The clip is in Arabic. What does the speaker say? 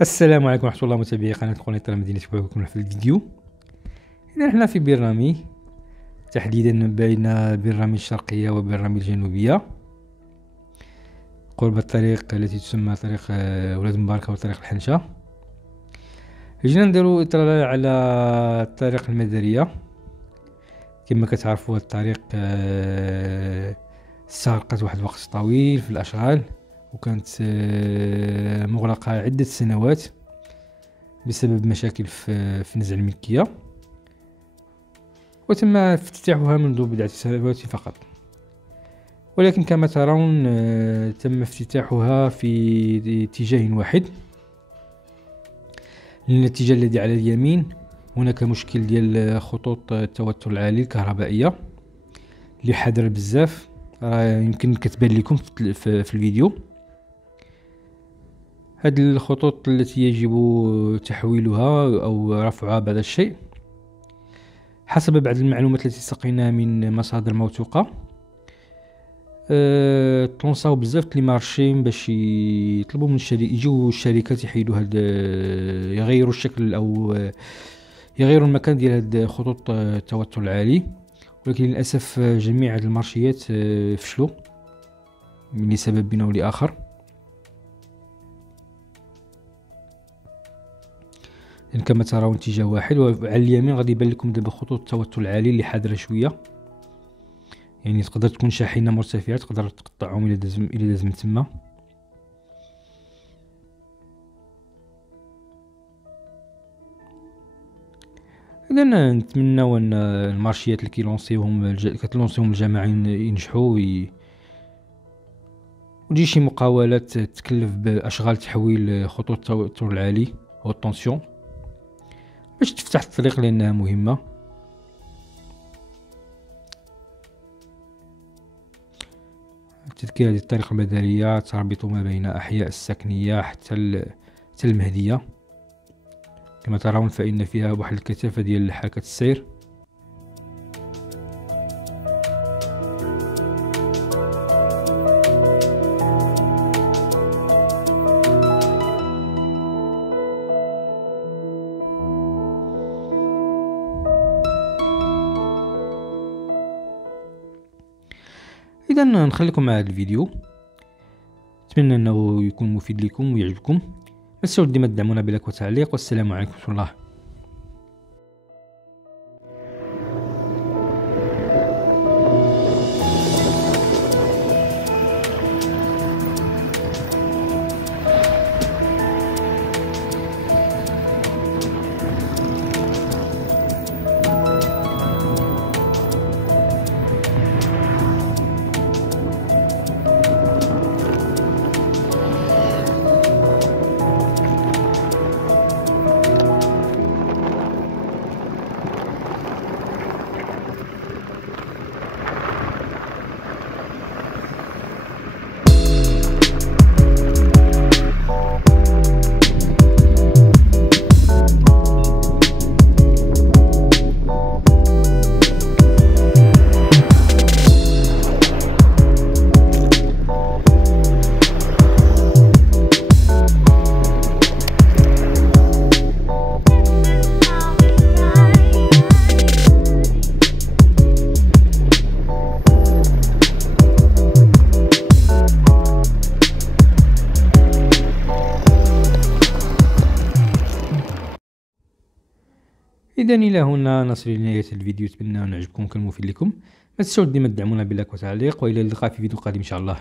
السلام عليكم ورحمة الله متابعي قناة قنيطرة مدينة بوعكم في الفيديو. إذا نحن في بيرامي، تحديدا بين بيرامي الشرقية وبيرامي الجنوبية، قرب الطريق التي تسمى طريق ولاد مباركة وطريق الحنشة. جينا نديرو إطلالة على الطريق المدارية. كما كتعرفوا هاد الطريق استغرقت واحد الوقت طويل في الأشغال، وكانت مغلقة عدة سنوات بسبب مشاكل في نزع الملكية، وتم افتتاحها منذ بضعة سنوات فقط. ولكن كما ترون تم افتتاحها في اتجاه واحد، لأن الاتجاه الذي على اليمين هناك مشكل ديال خطوط التوتر العالي الكهربائية اللي حاضر بزاف، يمكن كتبان لكم في الفيديو. هذه الخطوط التي يجب تحويلها أو رفعها بعض الشيء حسب بعض المعلومات التي سقيناها من مصادر موثوقة. تلونساو بزاف لي مارشي باش يطلبوا من يجيو الشركات يحيدوا هاد، يغيروا الشكل أو يغيروا المكان ديال هاد خطوط التوتر العالي، ولكن للأسف جميع هاد المارشيات فشلوا لسبب أو لآخر. يعني كما تراون اتجاه واحد، وعلى اليمين غادي يبان لكم دابا خطوط التوتر العالي اللي حاضره شويه، يعني تقدر تكون شاحنه مرتفعه تقدر تقطعهم الى داز من تما. اذا نتمناو ان المارشيات اللي كتلونسيوهم الجماعه ينجحوا وتجي شي مقاولات تكلف باشغال تحويل خطوط التوتر العالي او الطونسيون باش تفتح الطريق لأنها مهمة. تذكير هذه الطريق المدارية تربط ما بين أحياء السكنية حتى المهدية. كما ترون فإن فيها واحد الكثافة ديال حركة السير. إذا نخليكم مع هذا الفيديو، أتمنى أنه يكون مفيد لكم ويعجبكم. ما تنساوش ديما تدعمونا بلايك وتعليق، والسلام عليكم ورحمة الله. إذا إلى هنا نصل لنهاية الفيديو، أتمنى أن يعجبكم وكان مفيد لكم. ما تنساوش ديما تدعمونا بلايك وتعليق، وإلى اللقاء في فيديو قادم إن شاء الله.